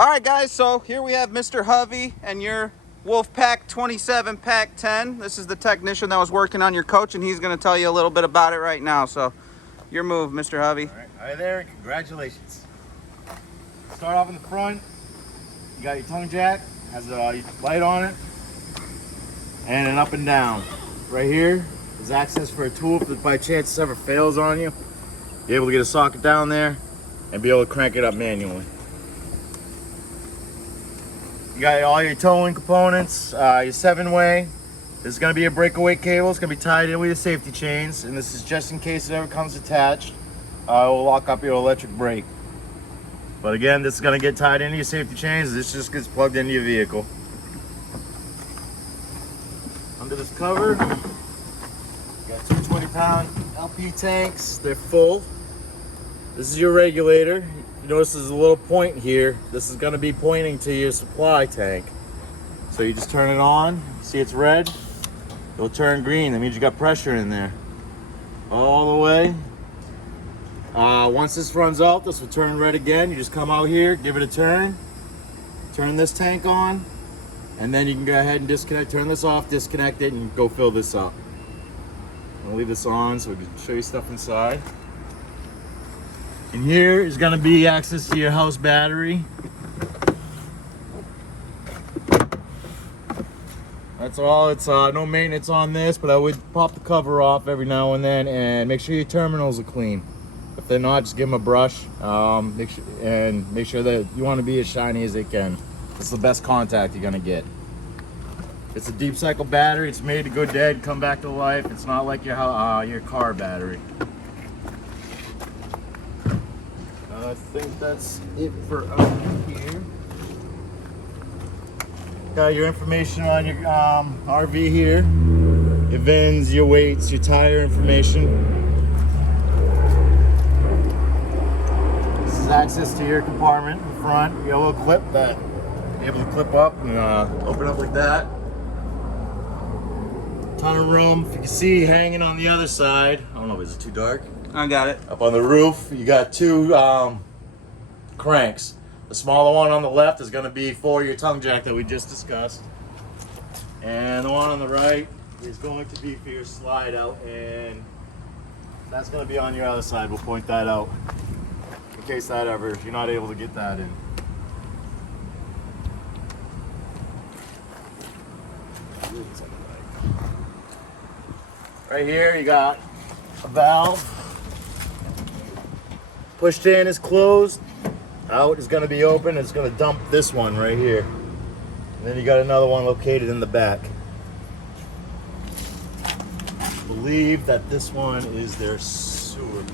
All right, guys, so here we have Mr. Hovey and your Wolfpack 27 Pack 10. This is the technician that was working on your coach, and he's going to tell you a little bit about it right now. So, your move, Mr. Hovey. All right, hi there, congratulations. Start off in the front. You got your tongue jack, has a light on it, and an up and down. Right here is access for a tool if by chance this ever fails on you. Be able to get a socket down there and be able to crank it up manually. You got all your towing components, your 7-way. This is going to be a breakaway cable. It's going to be tied in with your safety chains, and this is just in case it ever comes attached. It will lock up your electric brake. But again, this is going to get tied into your safety chains. This just gets plugged into your vehicle. Under this cover, you got two 20-pound LP tanks. They're full. This is your regulator. You notice there's a little point here. This is going to be pointing to your supply tank. So you just turn it on. See it's red? It'll turn green. That means you got pressure in there. All the way. Once this runs out, this will turn red again. You just come out here, give it a turn. Turn this tank on. And then you can go ahead and disconnect. Turn this off, disconnect it, and go fill this up. I'll leave this on so we can show you stuff inside. And here is going to be access to your house battery. That's all. It's no maintenance on this, but I would pop the cover off every now and then and make sure your terminals are clean. If they're not, just give them a brush. Make sure that you want to be as shiny as they can. It's the best contact you're going to get. It's a deep cycle battery. It's made to go dead, come back to life. It's not like your car battery. I think that's it for out here. Got your information on your RV here. Your VINs, your weights, your tire information. This is access to your compartment in front. You got a little clip that you're able to clip up and open up like that. Ton of room. If you can see hanging on the other side. I don't know, is it too dark? I got it. Up on the roof, you got two cranks. The smaller one on the left is going to be for your tongue jack that we just discussed. And the one on the right is going to be for your slide out, and that's going to be on your other side. We'll point that out in case that ever, if you're not able to get that in. Right here you got a valve. Pushed in is closed. Out is going to be open. It's going to dump this one right here. And then you got another one located in the back. I believe that this one is their sewer.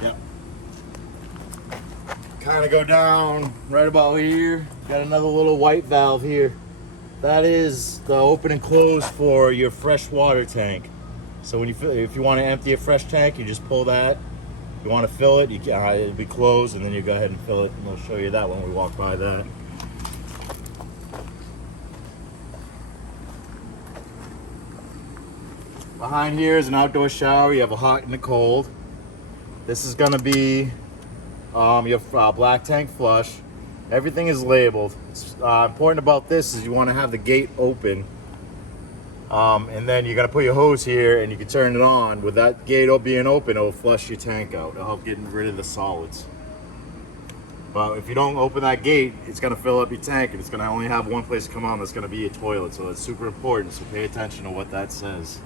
Yep. Kind of go down right about here. Got another little white valve here. That is the open and close for your fresh water tank. So when if you want to empty a fresh tank, you just pull that. If you want to fill it, it'll be closed, and then you go ahead and fill it, and we'll show you that when we walk by that. Behind here is an outdoor shower. You have a hot and a cold. This is going to be your black tank flush. Everything is labeled. It's important about this is you want to have the gate open. And then you're gonna put your hose here and you can turn it on. With that gate being open, it'll flush your tank out. It'll help getting rid of the solids. But if you don't open that gate, it's gonna fill up your tank and it's gonna only have one place to come on. That's gonna be your toilet. So that's super important. So pay attention to what that says.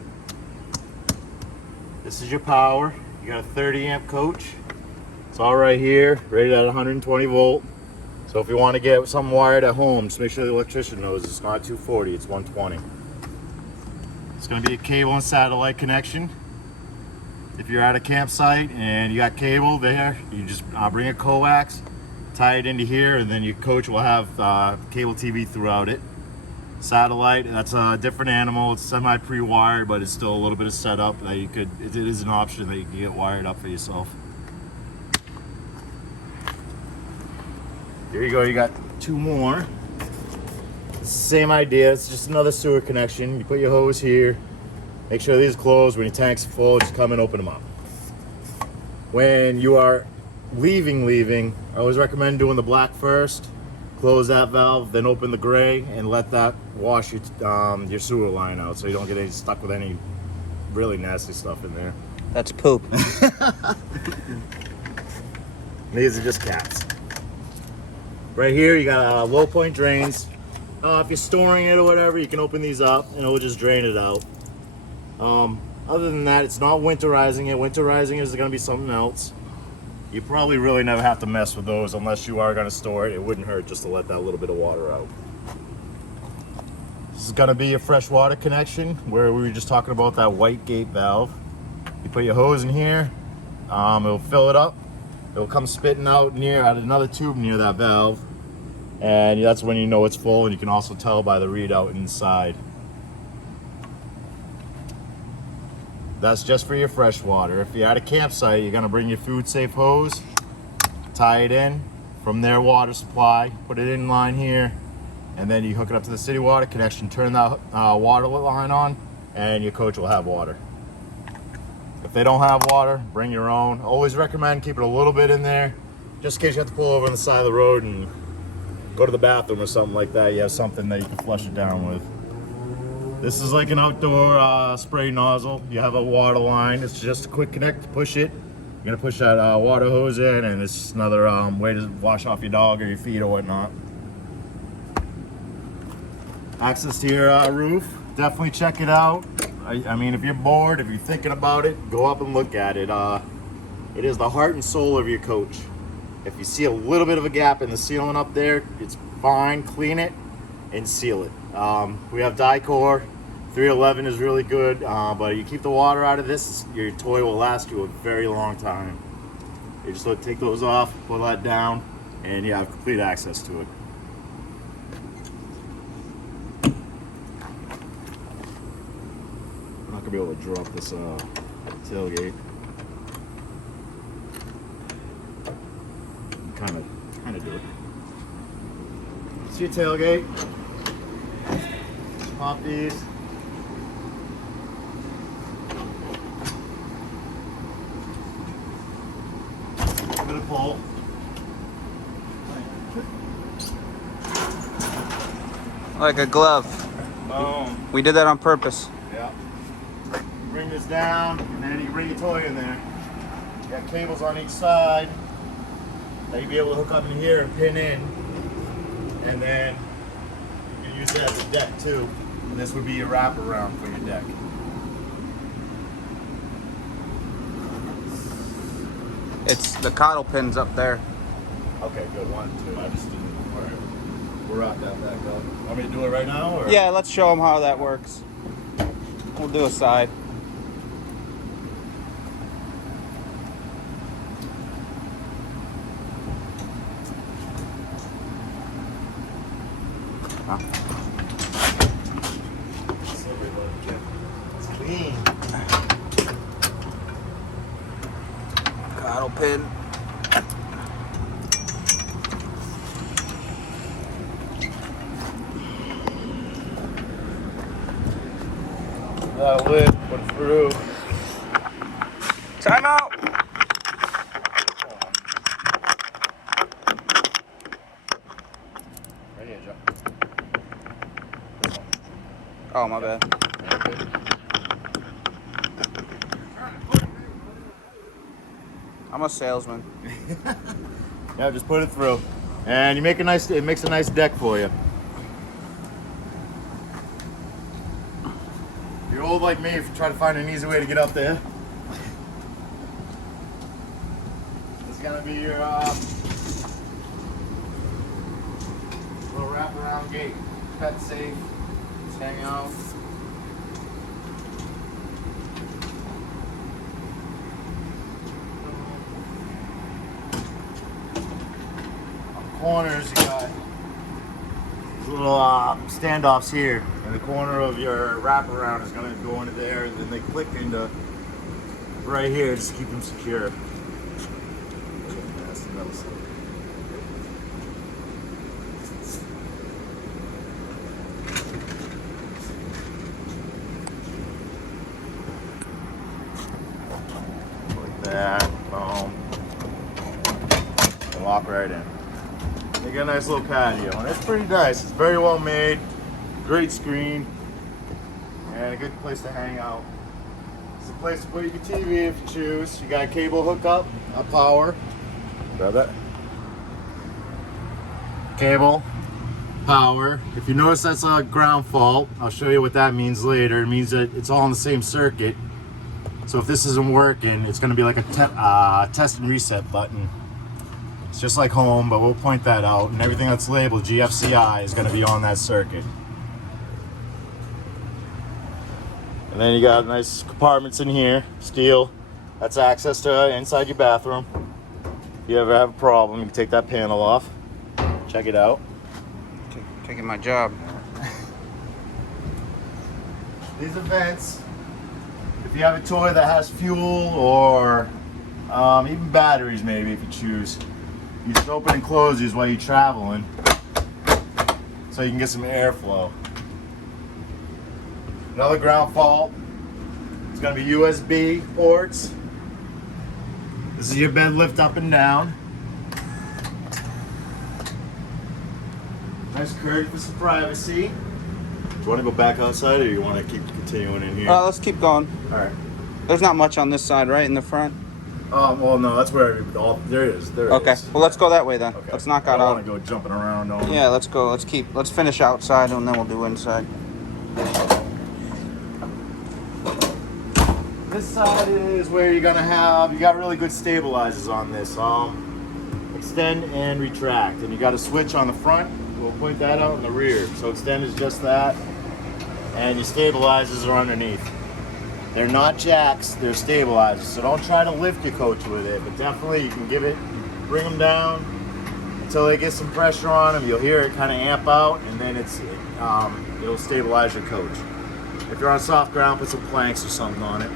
This is your power. You got a 30 amp coach. It's all right here, rated at 120 volt. So if you want to get something wired at home, just make sure the electrician knows it's not 240, it's 120. It's going to be a cable and satellite connection. If you're at a campsite and you got cable there, you just bring a coax, tie it into here, and then your coach will have cable TV throughout it. Satellite, that's a different animal. It's semi pre-wired, but it's still a little bit of setup that you could. It is an option that you can get wired up for yourself. Here you go. You got two more. It's the same idea. It's just another sewer connection. You put your hose here. Make sure these are closed. When your tank's full, just come and open them up. when you are leaving, I always recommend doing the black first. Close that valve, then open the gray, and let that wash your sewer line out, so you don't get stuck with any really nasty stuff in there. That's poop. These are just caps. Right here, you got low point drains. If you're storing it or whatever, you can open these up and it'll just drain it out. Other than that, it's not winterizing it. Winterizing is going to be something else. You probably really never have to mess with those unless you are going to store it. It wouldn't hurt just to let that little bit of water out. This is going to be a fresh water connection where we were just talking about that white gate valve. You put your hose in here, it'll fill it up. It'll come spitting out at another tube near that valve. And that's when you know it's full, and you can also tell by the readout inside. That's just for your fresh water. If you're at a campsite, you're gonna bring your food safe hose, tie it in from their water supply, put it in line here, and then you hook it up to the city water connection, turn that water line on, and your coach will have water. If they don't have water, bring your own. Always recommend keeping a little bit in there, just in case you have to pull over on the side of the road and go to the bathroom or something like that. You have something that you can flush it down with. This is like an outdoor spray nozzle. You have a water line. It's just a quick connect, push it. You're gonna push that water hose in, and it's just another way to wash off your dog or your feet or whatnot. Access to your roof, definitely check it out. I mean, if you're bored, if you're thinking about it, go up and look at it. It is the heart and soul of your coach. If you see a little bit of a gap in the ceiling up there, it's fine, clean it and seal it. We have Dicor, 311 is really good, but you keep the water out of this, your toy will last you a very long time. You just take those off, pull that down, and you have complete access to it. I'm not gonna be able to drop this tailgate. Kind of do it. It's your tailgate. Just pop these. Give it a pull. Like a glove. Boom. We did that on purpose. Yeah. Bring this down, and then you bring your toy in there. You got cables on each side that you'll be able to hook up in here and pin in. And then you can use it as a deck too. And this would be your wraparound for your deck. It's the coddle pins up there. Okay, good. 1, 2. I just didn't. All right. We'll wrap that back up. Want me to do it right now? Or? Yeah, let's show them how that works. We'll do a side. It's clean. Coddle pin. That lid, put it through. Time out. Right here, Joe. Oh, my bad. I'm a salesman. Yeah, just put it through. And you make it makes a nice deck for you. If you're old like me, if you try to find an easy way to get up there. This is gonna be your little wraparound gate. Pet safe. Just hang out. Corners, you got these little standoffs here, and the corner of your wraparound is going to go into there, and then they click into right here just to keep them secure. Like that, boom. walk right in. They got a nice little patio, and it's pretty nice. It's very well made, great screen, and a good place to hang out. It's a place to put your TV if you choose. You got a cable hookup, a power. Grab that. Cable, power. If you notice that's a ground fault, I'll show you what that means later. It means that it's all on the same circuit. So if this isn't working, it's going to be like a test and reset button. It's just like home, but we'll point that out. And everything that's labeled GFCI is going to be on that circuit. And then you got nice compartments in here, steel. That's access to inside your bathroom. If you ever have a problem, you can take that panel off. Check it out. Taking my job. These are vents. If you have a toy that has fuel or even batteries, maybe if you choose, you just open and close these while you're traveling so you can get some airflow. Another ground fault. It's going to be USB ports. This is your bed lift up and down. Nice curtain for some privacy. Do you want to go back outside, or you want to keep continuing in here? Let's keep going. All right. There's not much on this side, right, in the front? Well, no, that's where there is. There Okay. is. Well, let's go that way then. Okay. Let's knock I out. don't want to go jumping around. No. Yeah, let's go. Let's finish outside, and then we'll do inside. This side is where you're gonna have. You got really good stabilizers on this. Extend and retract, and you got a switch on the front. We'll point that out in the rear. So extend is just that, and your stabilizers are underneath. They're not jacks, they're stabilizers. So don't try to lift your coach with it, but definitely you can bring them down until they get some pressure on them. You'll hear it kind of amp out, and then it'll stabilize your coach. If you're on soft ground, put some planks or something on it.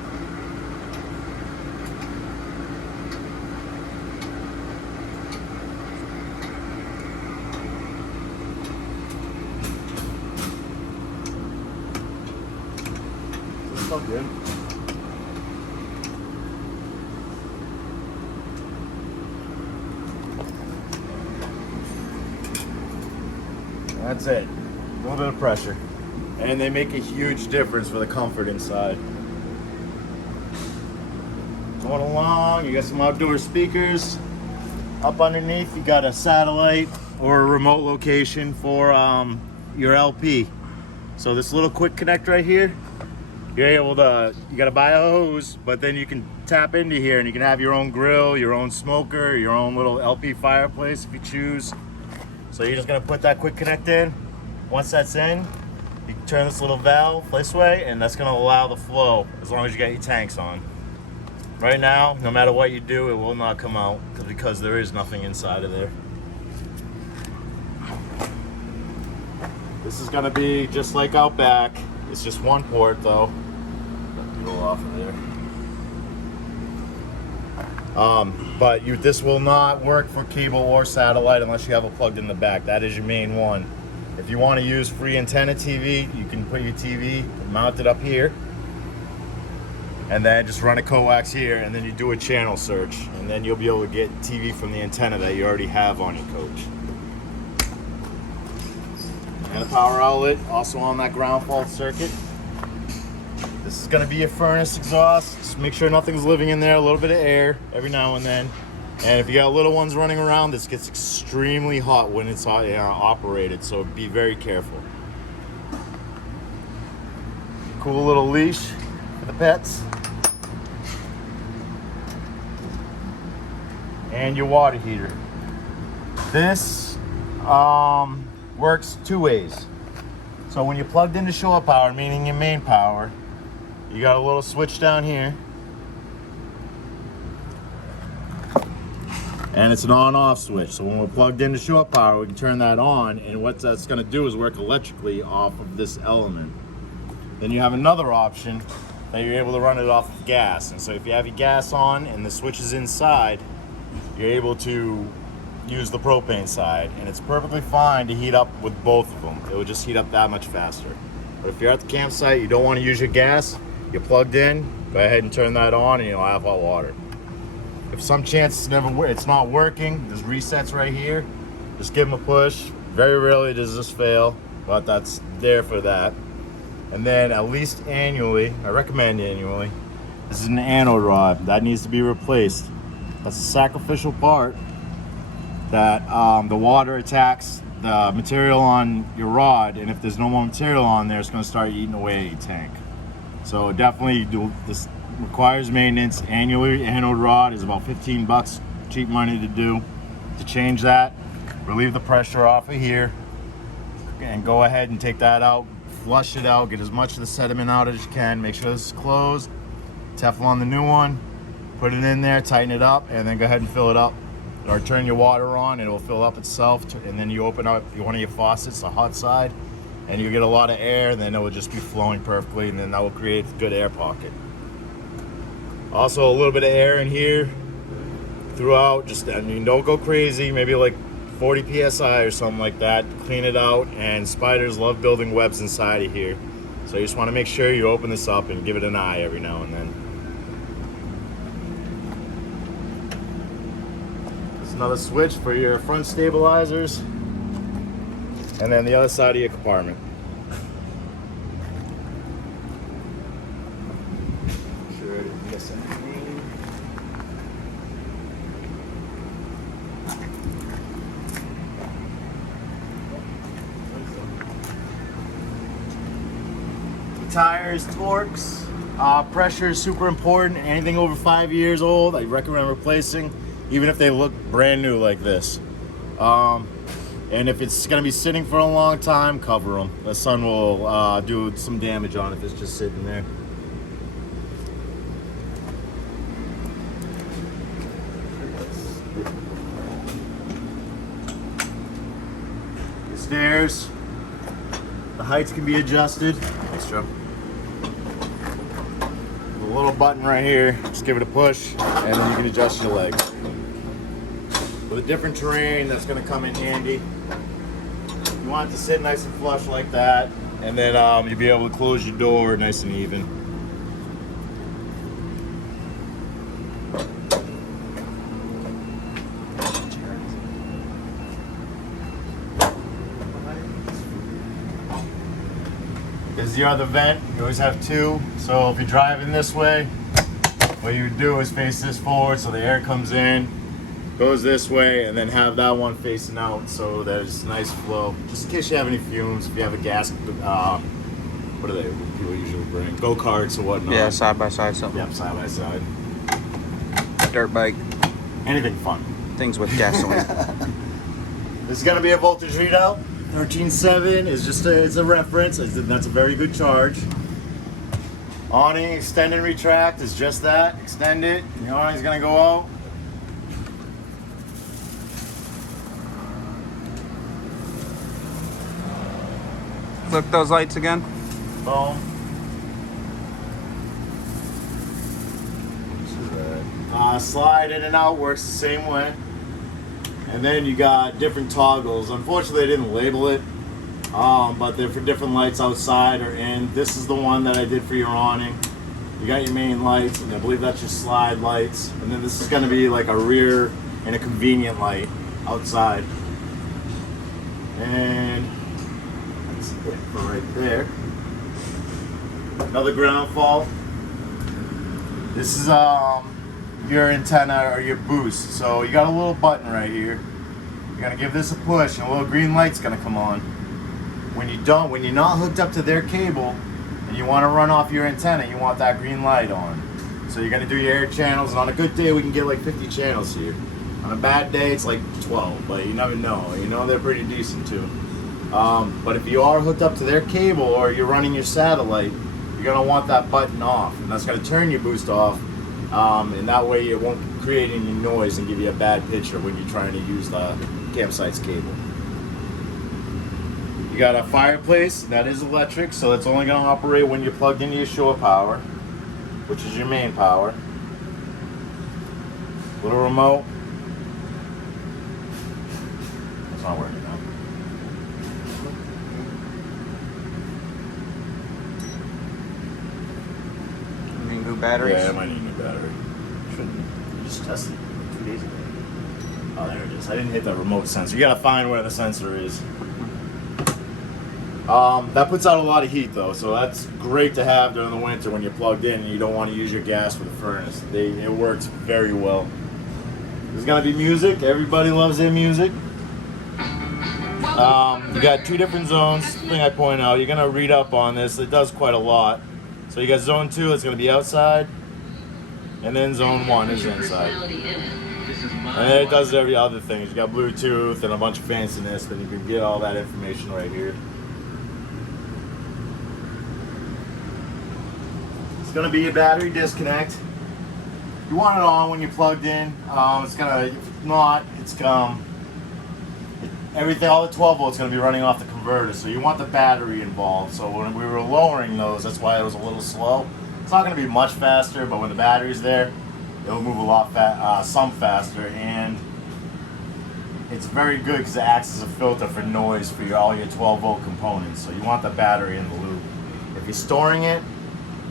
Good. That's it. A little bit of pressure. And they make a huge difference for the comfort inside. Going along, you got some outdoor speakers. Up underneath, you got a satellite or a remote location for your LP. So this little quick connect right here, you're able to, you gotta buy a hose, but then you can tap into here and you can have your own grill, your own smoker, your own little LP fireplace if you choose. So you're just gonna put that quick connect in. Once that's in, you can turn this little valve this way, and that's gonna allow the flow as long as you got your tanks on. Right now, no matter what you do, it will not come out because there is nothing inside of there. This is gonna be just like out back. It's just one port though. Go off of there. But this will not work for cable or satellite unless you have it plugged in the back. That is your main one. If you want to use free antenna TV, you can put your TV mounted up here, and then just run a coax here, and then you do a channel search, and then you'll be able to get TV from the antenna that you already have on your coach. And a power outlet also on that ground fault circuit. This is going to be your furnace exhaust. Just make sure nothing's living in there. A little bit of air every now and then. And if you got little ones running around, this gets extremely hot when it's operated, so be very careful. Cool little leash for the pets. And your water heater. This works two ways. So when you're plugged into shore power, meaning your main power, you got a little switch down here, and it's an on-off switch. So when we're plugged into shore power, we can turn that on, and what that's going to do is work electrically off of this element. Then you have another option that you're able to run it off of gas. And so if you have your gas on and the switch is inside, you're able to use the propane side, and it's perfectly fine to heat up with both of them. It will just heat up that much faster. But if you're at the campsite, you don't want to use your gas, you're plugged in, go ahead and turn that on and you'll have hot water. If some chance it's not working, there's resets right here. Just give them a push. Very rarely does this fail, but that's there for that. And then at least annually, I recommend annually, this is an anode rod that needs to be replaced. That's a sacrificial part that the water attacks the material on your rod, and if there's no more material on there, it's going to start eating away at your tank. So definitely this requires maintenance annually. Anode rod is about 15 bucks, cheap money to do. To change that, relieve the pressure off of here, and go ahead and take that out, flush it out, get as much of the sediment out as you can. Make sure this is closed. Teflon the new one, put it in there, tighten it up, and then go ahead and fill it up. Or turn your water on and it will fill up itself, and then you open up one of your faucets, the hot side, and you'll get a lot of air, and then it will just be flowing perfectly, and then that will create a good air pocket. Also a little bit of air in here throughout, just, I mean, don't go crazy, maybe like 40 psi or something like that. Clean it out, and spiders love building webs inside of here, so you just want to make sure you open this up and give it an eye every now and then. Another switch for your front stabilizers, and then the other side of your compartment. Make sure I didn't miss anything. Tires, torques, pressure is super important. Anything over 5 years old, I recommend replacing, even if they look brand new like this. And if it's gonna be sitting for a long time, cover them. The sun will do some damage on it if it's just sitting there. The stairs, the heights can be adjusted. Thanks, Joe. A little button right here, just give it a push, and then you can adjust your legs. With a different terrain, that's going to come in handy. You want it to sit nice and flush like that, and then you'll be able to close your door nice and even. Is the other vent. You always have two, so if you're driving this way, what you would do is face this forward so the air comes in, goes this way, and then have that one facing out so there's nice flow. Just in case you have any fumes, if you have a gas, what do people usually bring? Go-karts or whatnot. Yeah, side by side something. Yep, side by side. Dirt bike. Anything fun. Things with gasoline. This is gonna be a voltage readout. 13.7 is just it's a reference. That's a very good charge. Awning extend and retract is just that. Extend it. The awning's gonna go out. Look those lights again. Boom. Slide in and out works the same way. And then you got different toggles. Unfortunately, they didn't label it, but they're for different lights outside or in. This is the one that I did for your awning. You got your main lights, and I believe that's your slide lights. And then this is going to be like a rear and a convenient light outside. And that's it for right there. Another ground fault. This is your antenna or your boost. So you got a little button right here. You're gonna give this a push, and a little green light's gonna come on. When you're not hooked up to their cable, and you want to run off your antenna, you want that green light on. So you're gonna do your air channels, and on a good day we can get like 50 channels here. On a bad day it's like 12, but you never know. You know they're pretty decent too. But if you are hooked up to their cable or you're running your satellite, you're gonna want that button off, and that's gonna turn your boost off. And that way it won't create any noise and give you a bad picture when you're trying to use the campsite's cable. You got a fireplace that is electric, so it's only going to operate when you're plugged into your shore power, which is your main power. Little remote. It's not working now. New batteries. Yeah, I might need a new battery. Shouldn't. Just Tested 2 days ago. Oh, there it is. I didn't hit that remote sensor. You gotta find where the sensor is. That puts out a lot of heat though, so that's great to have during the winter when you're plugged in and you don't want to use your gas for the furnace. It works very well. There's gonna be music. Everybody loves their music. You got 2 different zones. Thing I point out, you're gonna read up on this. It does quite a lot. So you got zone 2, it's gonna be outside, and then zone 1 is inside. And then it does every other thing. You got Bluetooth and a bunch of fanciness, but you can get all that information right here. It's gonna be a battery disconnect. You want it on when you're plugged in. It's gonna, if not, everything, all the 12 volts gonna be running off the converter. So you want the battery involved. So when we were lowering those, that's why it was a little slow. It's not gonna be much faster, but when the battery's there, it'll move a lot some faster, and it's very good because it acts as a filter for noise for all your 12 volt components. So you want the battery in the loop. If you're storing it,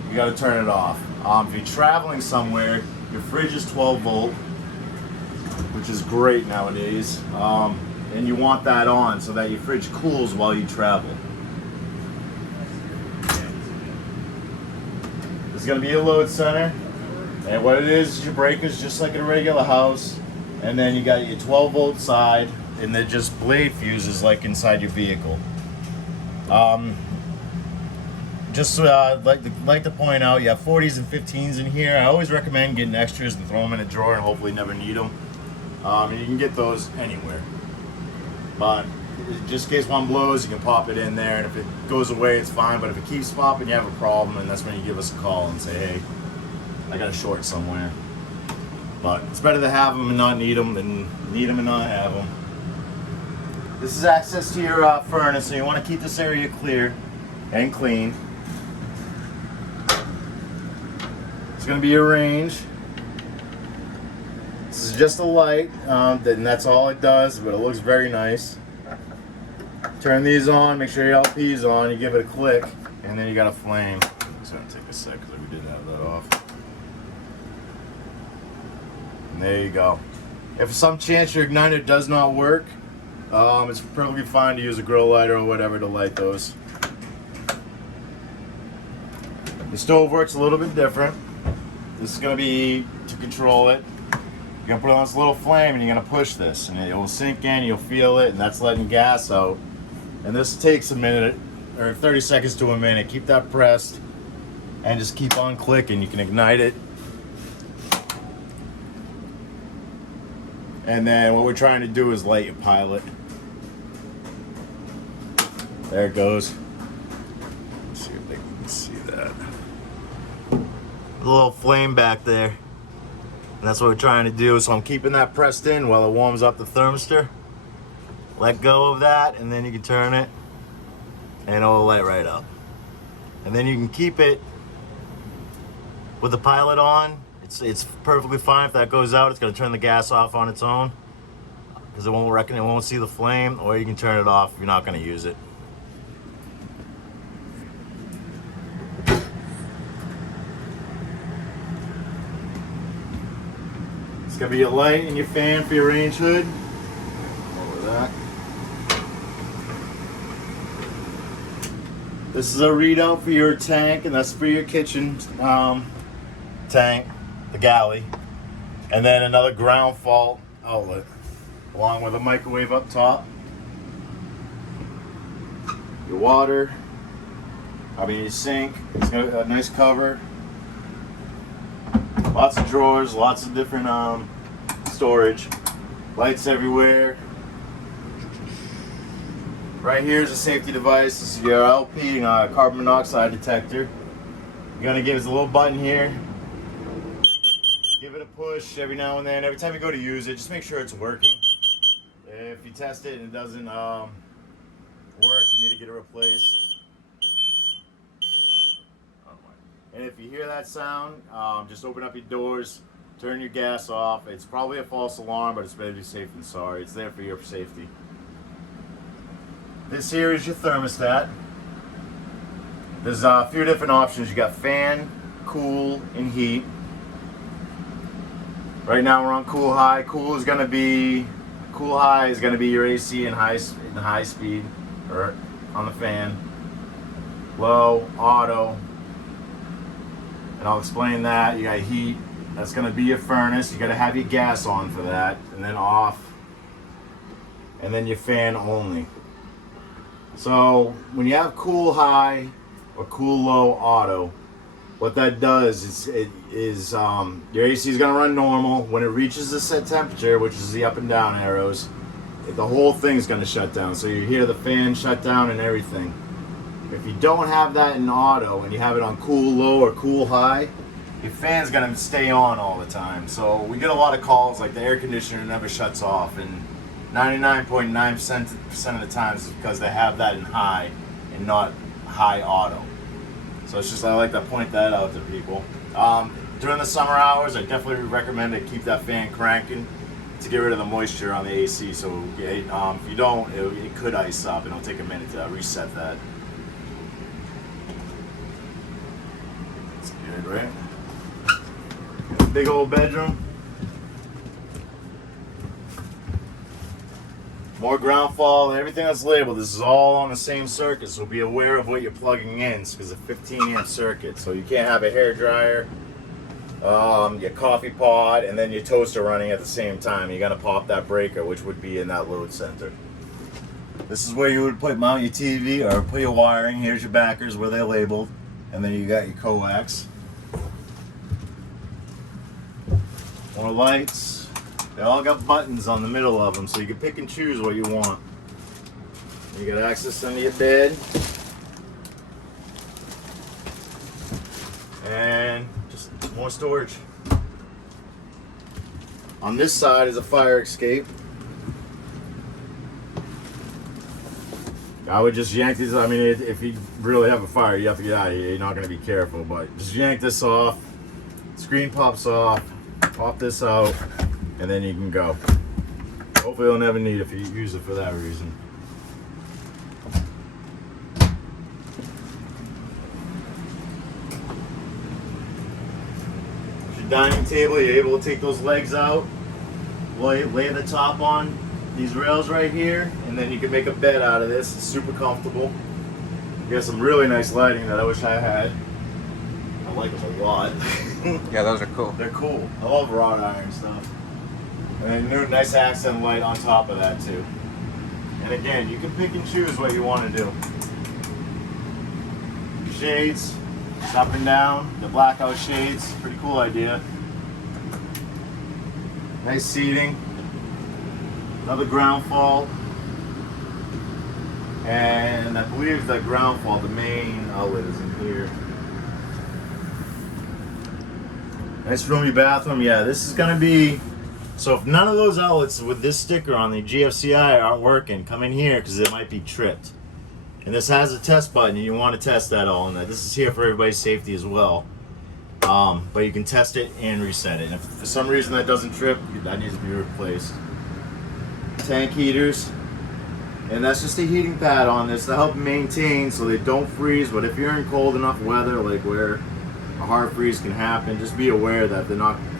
you got to turn it off. If you're traveling somewhere, your fridge is 12 volt, which is great nowadays, and you want that on so that your fridge cools while you travel. There's going to be a load center, and what it is your breakers just like in a regular house, and then you got your 12 volt side, and they're just blade fuses like inside your vehicle. Just like to point out, you have 40s and 15s in here. I always recommend getting extras and throw them in a drawer and hopefully never need them. And you can get those anywhere. But just in case one blows, you can pop it in there, and if it goes away, it's fine. But if it keeps popping, you have a problem, and that's when you give us a call and say, hey, I got a short somewhere. But it's better to have them and not need them than need them and not have them. This is access to your furnace, so you want to keep this area clear and clean. It's going to be a range. This is just a light, and that's all it does, but it looks very nice. Turn these on, make sure your LP's on, you give it a click, and then you got a flame. It's going to take a sec because we did have that off. And there you go. If for some chance your igniter does not work, it's perfectly fine to use a grill lighter or whatever to light those. The stove works a little bit different. This is going to be to control it. You're going to put on this little flame and you're going to push this, and it will sink in, you'll feel it, and that's letting gas out. And this takes a minute or 30 seconds to a minute. Keep that pressed and just keep on clicking. You can ignite it. And then what we're trying to do is light your pilot. There it goes. Let's see if they can see that. A little flame back there. And that's what we're trying to do. So I'm keeping that pressed in while it warms up the thermostat. Let go of that, and then you can turn it, and it'll light right up. And then you can keep it with the pilot on. It's perfectly fine. If that goes out, it's going to turn the gas off on its own because it won't see the flame, or you can turn it off if you're not going to use it. It's going to be your light and your fan for your range hood. Over that. This is a readout for your tank, and that's for your kitchen tank, the galley, and then another ground fault outlet, along with a microwave up top. Your water, your sink. It's got a nice cover. Lots of drawers, lots of different storage. Lights everywhere. Right here is a safety device. This is your LP carbon monoxide detector. You're gonna give us a little button here. Give it a push every now and then. Every time you go to use it, just make sure it's working. If you test it and it doesn't work, you need to get it replaced. And if you hear that sound, just open up your doors, turn your gas off. It's probably a false alarm, but it's better to be safe than sorry. It's there for your safety. This here is your thermostat. There's a few different options. You got fan, cool, and heat. Right now we're on cool high. Cool high is gonna be your AC in high speed or on the fan. Low, auto, and I'll explain that. You got heat. That's gonna be your furnace. You gotta have your gas on for that, and then off, and then your fan only. So when you have cool high or cool low auto, what that does is your AC is going to run normal. When it reaches a set temperature, which is the up and down arrows, the whole thing's going to shut down. So you hear the fan shut down and everything. If you don't have that in auto and you have it on cool low or cool high, your fan's going to stay on all the time. So we get a lot of calls like the air conditioner never shuts off, and 99.9% of the times it's because they have that in high and not high auto. So it's just, I like to point that out to people. During the summer hours, I definitely recommend to keep that fan cranking to get rid of the moisture on the AC. So if you don't, it could ice up, and it'll take a minute to reset that. That's good, right? Big old bedroom. More ground fall, everything that's labeled. This is all on the same circuit, so be aware of what you're plugging in, because it's a 15 amp circuit. So you can't have a hair dryer, your coffee pot, and then your toaster running at the same time. You gotta pop that breaker, which would be in that load center. This is where you would mount your TV or put your wiring. Here's your backers where they're labeled, and then you got your coax. More lights. They all got buttons on the middle of them, so you can pick and choose what you want. You got access under your bed. And just more storage. On this side is a fire escape. I would just yank these. I mean, if you really have a fire, you have to get out of here. You're not going to be careful, but just yank this off. Screen pops off. Pop this out. And then you can go. Hopefully you'll never need it if you use it for that reason. Your dining table, you're able to take those legs out, lay the top on these rails right here, and then you can make a bed out of this. It's super comfortable. You got some really nice lighting that I wish I had. I like them a lot. Yeah, those are cool. They're cool. I love wrought iron stuff. And then new nice accent light on top of that too. And again, you can pick and choose what you want to do. Shades, it's up and down, the blackout shades, pretty cool idea. Nice seating. Another ground fall. And I believe that ground fall, the main outlet is in here. Nice roomy bathroom. Yeah, this is gonna be. So if none of those outlets with this sticker on the GFCI aren't working, come in here because it might be tripped. And this has a test button, and you want to test that all. And this is here for everybody's safety as well. But you can test it and reset it. And if for some reason that doesn't trip, that needs to be replaced. Tank heaters. And that's just a heating pad on this to help maintain so they don't freeze. But if you're in cold enough weather, like where a hard freeze can happen, just be aware that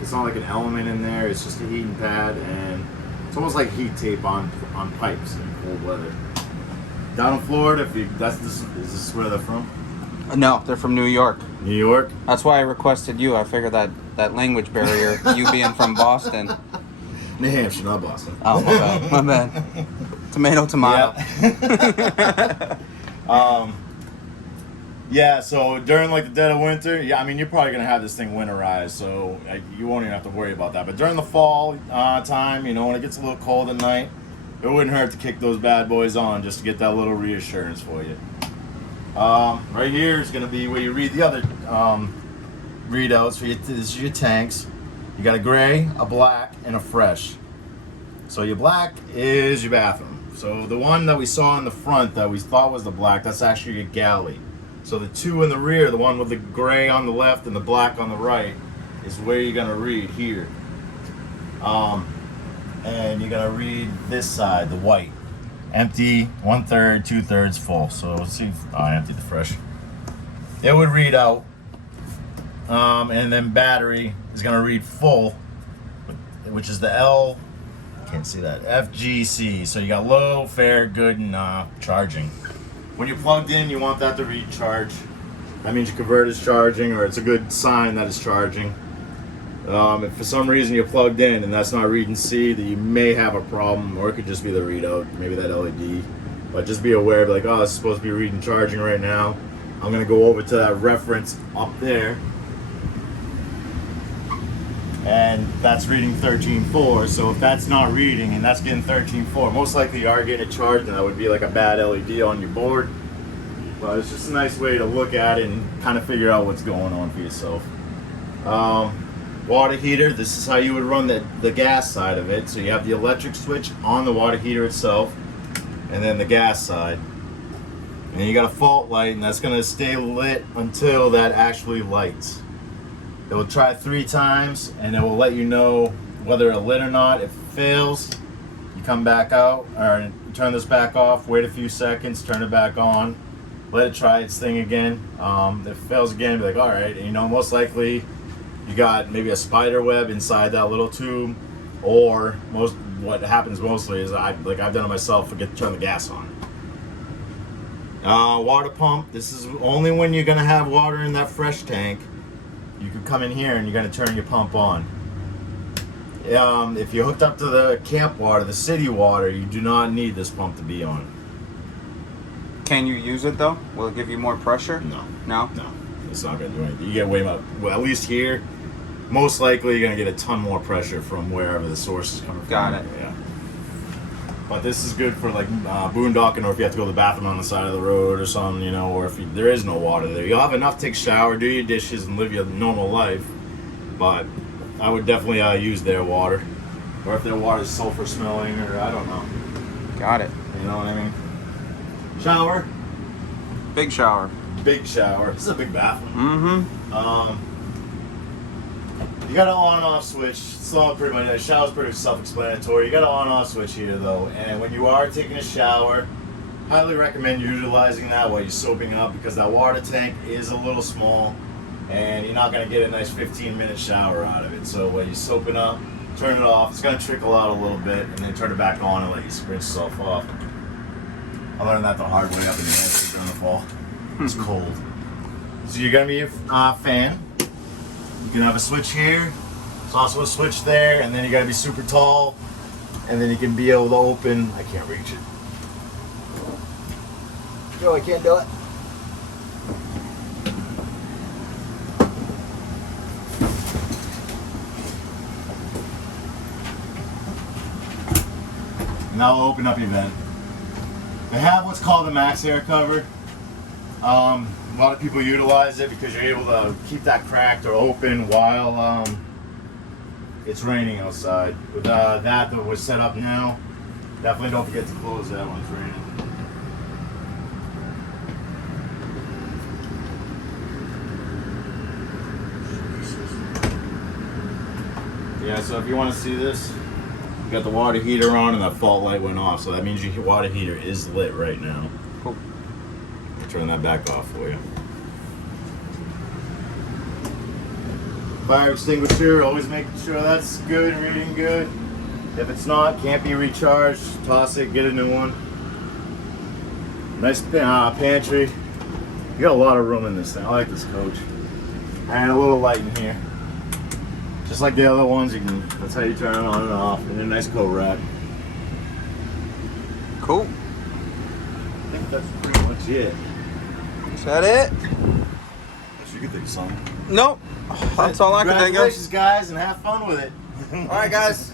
it's not like an element in there. It's just a heating pad, and it's almost like heat tape on pipes in cold weather. Down in Florida, is this where they're from? No, they're from New York. New York? That's why I requested you. I figured that language barrier, you being from Boston. New Hampshire, not Boston. Oh, my bad. My bad. Tomato. Yeah. Yeah, so during like the dead of winter, yeah, I mean, you're probably going to have this thing winterized, so you won't even have to worry about that. But during the fall time, you know, when it gets a little cold at night, it wouldn't hurt to kick those bad boys on just to get that little reassurance for you. Right here is going to be where you read the other readouts. This is your tanks. You got a gray, a black, and a fresh. So your black is your bathroom. So the one that we saw in the front that we thought was the black, that's actually your galley. So the two in the rear, the one with the gray on the left and the black on the right, is where you're gonna read here. And you're gonna read this side, the white. Empty, 1/3, 2/3 full. So let's see, I emptied the fresh. It would read out, and then battery is gonna read full, which is the L, can't see that, FGC. So you got low, fair, good, and charging. When you're plugged in, you want that to read charge. That means your converter is charging, or it's a good sign that it's charging. If for some reason you're plugged in and that's not reading C, then you may have a problem, or it could just be the readout, maybe that LED. But just be aware of like, oh, it's supposed to be reading charging right now. I'm gonna go over to that reference up there, and that's reading 13.4. So if that's not reading and that's getting 13.4, most likely you are getting it charged, and that would be like a bad LED on your board. But it's just a nice way to look at it and kind of figure out what's going on for yourself. Water heater, this is how you would run the gas side of it. So you have the electric switch on the water heater itself, and then the gas side. And then you got a fault light, and that's gonna stay lit until that actually lights. It will try 3 times, and it will let you know whether it lit or not. If it fails, you come back out, or turn this back off, wait a few seconds, turn it back on, let it try its thing again. If it fails again, be like, all right, and you know, most likely you got maybe a spider web inside that little tube, or what happens mostly is I've done it myself, forget to turn the gas on. Water pump, this is only when you're gonna have water in that fresh tank. You can come in here and you're gonna turn your pump on. If you're hooked up to the camp water, the city water, you do not need this pump to be on. Can you use it though? Will it give you more pressure? No. No? No, it's not gonna do anything. You get way more, well, at least here, most likely you're gonna get a ton more pressure from wherever the source is coming from. Got it. Yeah. But this is good for like boondocking, or if you have to go to the bathroom on the side of the road or something, you know, or if there is no water there. You'll have enough to take a shower, do your dishes, and live your normal life. But I would definitely use their water. Or if their water is sulfur smelling, or I don't know. Got it. You know what I mean? Shower. Big shower. Big shower. This is a big bathroom. Mm-hmm. You got an on-off switch. It's all pretty much. The shower's pretty self-explanatory. You got an on-off switch here though, and when you are taking a shower, highly recommend utilizing that while you're soaping up, because that water tank is a little small, and you're not gonna get a nice 15-minute shower out of it. So while you're soaping up, turn it off. It's gonna trickle out a little bit, and then turn it back on and let you rinse yourself off. I learned that the hard way up in the Pantry during the fall. It's cold. So you're gonna be a fan. You can have a switch here. There's also a switch there, and then you gotta be super tall, and then you can be able to open. I can't reach it. No, I can't do it. Now we'll open up your vent. They have what's called a max air cover. A lot of people utilize it because you're able to keep that cracked or open while it's raining outside. With that was set up now, definitely don't forget to close that when it's raining. Yeah, so if you want to see this, you got the water heater on and that fault light went off, so that means your water heater is lit right now. Cool. I'll turn that back off for you. Fire extinguisher, always making sure that's good, reading good. If it's not, can't be recharged, toss it, get a new one. Nice pantry. You got a lot of room in this thing. I like this coach. And a little light in here. Just like the other ones, that's how you turn it on and off. And a nice coat rack. Cool. I think that's pretty much it. Is that it? Guess you could think of something. Nope. That's all I can think of. Congratulations, guys, and have fun with it. All right, guys.